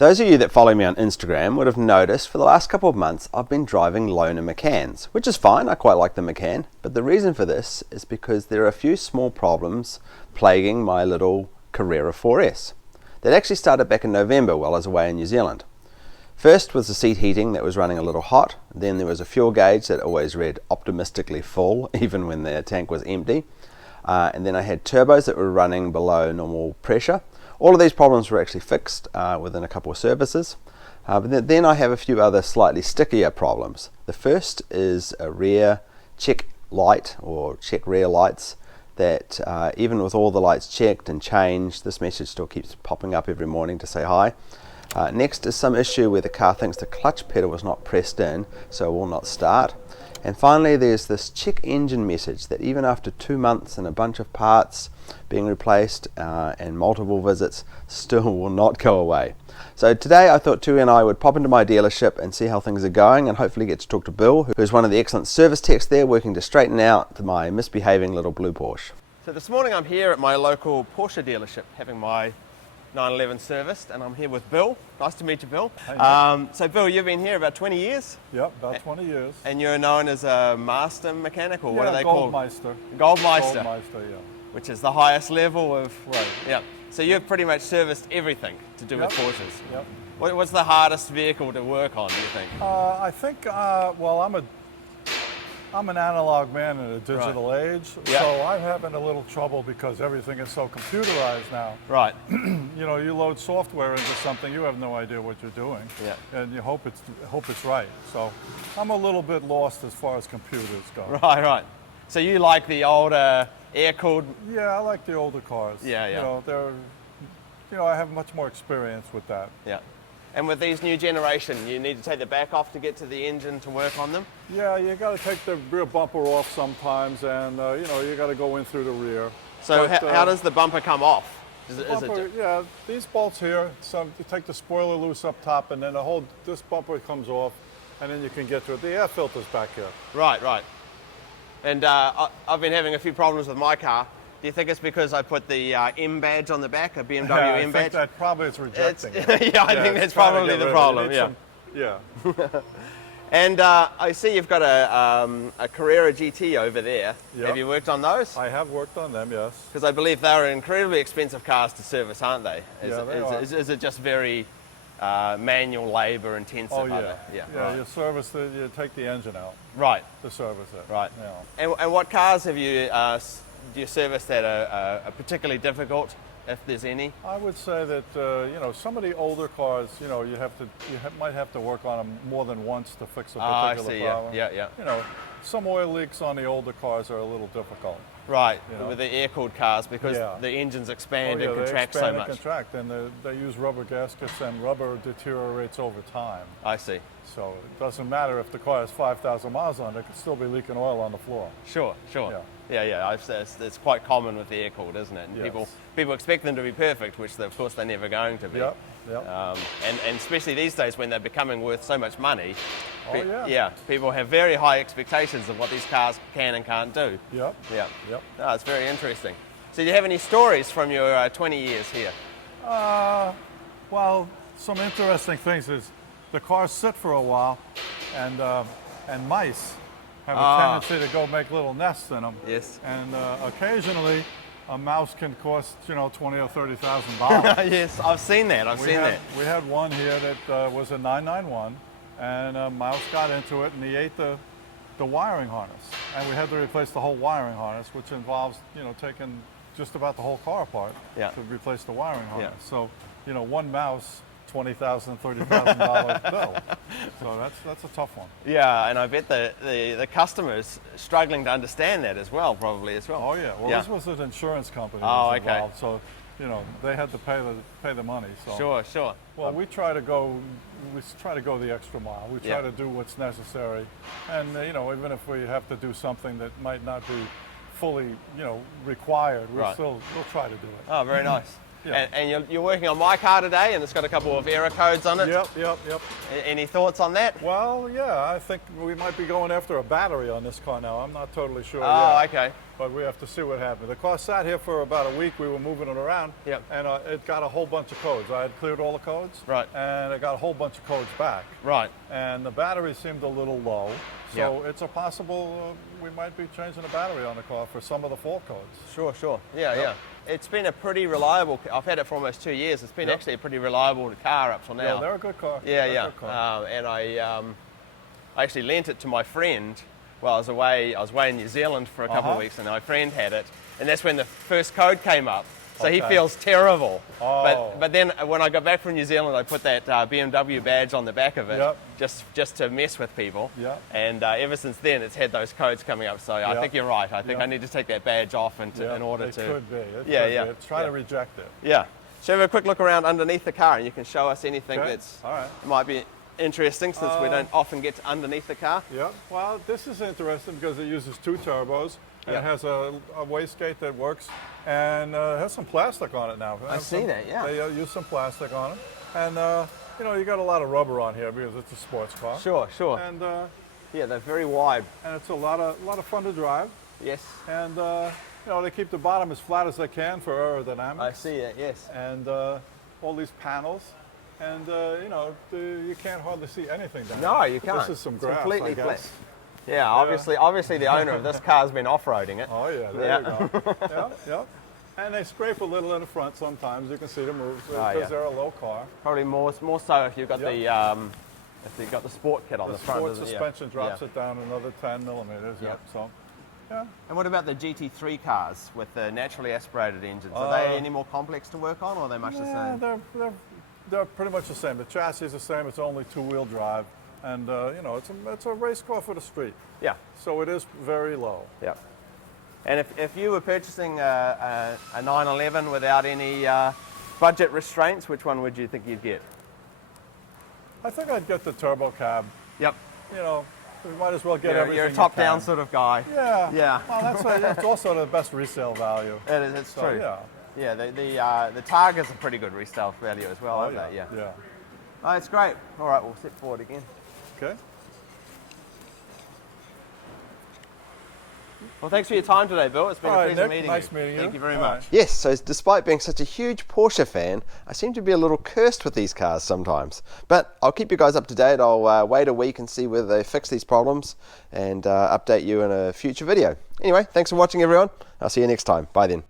Those of you that follow me on Instagram would have noticed for the last couple of months I've been driving loaner Macans, which is fine, I quite like the Macan, but the reason for this is because there are a few small problems plaguing my little Carrera 4S. That actually started back in November while I was away in New Zealand. First was the seat heating that was running a little hot, then there was a fuel gauge that always read optimistically full even when the tank was empty, and then I had turbos that were running below normal pressure. All of these problems were actually fixed within a couple of services. But then I have a few other slightly stickier problems. The first is a rear check light or check rear lights that even with all the lights checked and changed, this message still keeps popping up every morning to say hi. Next is some issue where the car thinks the clutch pedal was not pressed in, so it will not start. And finally there's this check engine message that even after 2 months and a bunch of parts being replaced and multiple visits still will not go away. So today I thought Tui and I would pop into my dealership and see how things are going and hopefully get to talk to Bill, who's one of the excellent service techs there working to straighten out my misbehaving little blue Porsche. So this morning I'm here at my local Porsche dealership having my 911 serviced, and I'm here with Bill. Nice to meet you, Bill. So Bill, you've been here about 20 years? Yep, about 20 years. And you're known as a master mechanic, or what are they called? Goldmeister. Goldmeister. Goldmeister, yeah. Which is the highest level of... Right. Yeah. So you've pretty much serviced everything to do with Porsches. Yep. What's the hardest vehicle to work on, do you think? I think, well, I'm an analog man in a digital age, so I'm having a little trouble because everything is so computerized now. Right. You know, you load software into something, you have no idea what you're doing, and you hope it's right. So I'm a little bit lost as far as computers go. Right, right. So you like the older air-cooled? Yeah, I like the older cars. Yeah, yeah. You know, I have much more experience with that. Yeah. And with these new generation, you need to take the back off to get to the engine to work on them? Yeah, you got to take the rear bumper off sometimes, and you know, you got to go in through the rear. So how does the bumper come off? Yeah, these bolts here, you take the spoiler loose up top, and then this bumper comes off, and then you can get to it. The air filter's back here. Right, right. And I've been having a few problems with my car. Do you think it's because I put the M badge on the back, a BMW M badge? I think that probably it's rejecting it. Yeah, I think that's probably the problem, yeah. And I see you've got a Carrera GT over there. Yep. Have you worked on those? I have worked on them, yes. Because I believe they're incredibly expensive cars to service, aren't they? Yeah, they are. Is it just very manual labor intensive? Oh, yeah. Yeah, right. You service you take the engine out. Right. To service it. Right. Yeah. And what cars have you do you service that are particularly difficult, if there's any? I would say that you know, some of the older cars, you know, might have to work on them more than once to fix a particular problem. Yeah. You know, some oil leaks on the older cars are a little difficult. Right, you know? with the air-cooled cars, because the engines expand and contract so much. They contract, and they use rubber gaskets, and rubber deteriorates over time. I see. So it doesn't matter if the car has 5,000 miles on it, it could still be leaking oil on the floor. Sure. Yeah. It's quite common with the air-cooled, isn't it? And people expect them to be perfect, which of course they're never going to be. Yep. And especially these days when they're becoming worth so much money, yeah, people have very high expectations of what these cars can and can't do. Yep. No, it's very interesting. So do you have any stories from your 20 years here? Well, some interesting things is the cars sit for a while, and mice have a tendency to go make little nests in them. Yes. And occasionally, a mouse can cost, you know, $20,000 or $30,000. Yes, I've seen that. We had one here that was a 991, and a mouse got into it, and he ate the wiring harness. And we had to replace the whole wiring harness, which involves, you know, taking just about the whole car apart to replace the wiring harness. So, you know, one mouse, $20,000, $30,000 bill. So that's a tough one. Yeah, and I bet the customers struggling to understand that as well, probably as well. Oh yeah. Well, this was an insurance company. Oh, that was involved, so you know they had to pay the money. So sure. Well, we try to go the extra mile. We try to do what's necessary, and you know, even if we have to do something that might not be fully, you know, required, we'll try to do it. Oh, very nice. Yeah. And you're working on my car today, and it's got a couple of error codes on it. Yep. Any thoughts on that? Well, yeah, I think we might be going after a battery on this car now. I'm not totally sure Oh, yet. okay. but we have to see what happened. The car sat here for about a week. We were moving it around, Yep. and it got a whole bunch of codes. I had cleared all the codes, Right. and it got a whole bunch of codes back. Right. And the battery seemed a little low, so Yep. it's a possible we might be changing the battery on the car for some of the fault codes. Sure, sure. Yeah, Yep. yeah. It's been a pretty reliable, I've had it for almost 2 years. It's been Yep. actually a pretty reliable car up till now. Yeah, they're a good car. Yeah, They're a yeah. good car. And I actually lent it to my friend while I was away in New Zealand for a couple of weeks, and my friend had it, and that's when the first code came up. So he Okay. feels terrible. Oh. But then when I got back from New Zealand, I put that BMW badge on the back of it, Yep. just to mess with people. Yep. And ever since then, it's had those codes coming up. So I Yep. think you're right. I think Yep. I need to take that badge off in order it to. could be. It Yeah, could yeah. be. It's trying to Yeah. reject it. Yeah. So have a quick look around underneath the car, and you can show us anything Okay. that's All right. might be interesting, since we don't often get to underneath the car. Yeah, well, this is interesting because it uses 2 turbos, and Yeah. it has a wastegate that works, and it has some plastic on it now. I see that, yeah. They use some plastic on it, and you know, you got a lot of rubber on here because it's a sports car. Sure, sure. And Yeah, they're very wide. it's a lot of fun to drive, Yes. and you know, they keep the bottom as flat as they can for aerodynamics. I see it, yes. And all these panels. And you know, you can't hardly see anything down No, there. you can't. This is some It's grass, completely I guess. flat. Yeah, obviously the owner of this car's been off-roading it. Oh yeah, there you go. Yeah, yeah. And they scrape a little in the front sometimes. You can see them move because yeah. they're a low car. Probably more so if you've got Yep. if you've got the sport kit on The the front. sport doesn't it? suspension Yeah. drops Yeah. it down another 10 millimeters. Yep. Yep. So, yeah. And what about the GT3 cars with the naturally aspirated engines? Are they any more complex to work on, or are they much the Yeah, same? they're pretty much the same. The chassis is the same. It's only 2-wheel drive, and you know, it's a race car for the street. Yeah. So it is very low. Yeah. And if you were purchasing a 911 without any budget restraints, which one would you think you'd get? I think I'd get the turbo cab. Yep. You know, we might as well get everything. You're a you top-down can. sort of guy. Yeah. Yeah. Well, that's also the best resale value. It is, it's So, true. yeah. Yeah, the Targa's a pretty good resale value as well, Oh, aren't yeah. they? Yeah. Yeah. Oh, it's great. All right, we'll step forward again. Okay. Well, thanks for your time today, Bill. It's been All a right, pleasure Nick, meeting nice you. meeting you. Thank you very All much. right. Yes, so despite being such a huge Porsche fan, I seem to be a little cursed with these cars sometimes. But I'll keep you guys up to date. I'll wait a week and see whether they fix these problems and update you in a future video. Anyway, thanks for watching, everyone. I'll see you next time. Bye then.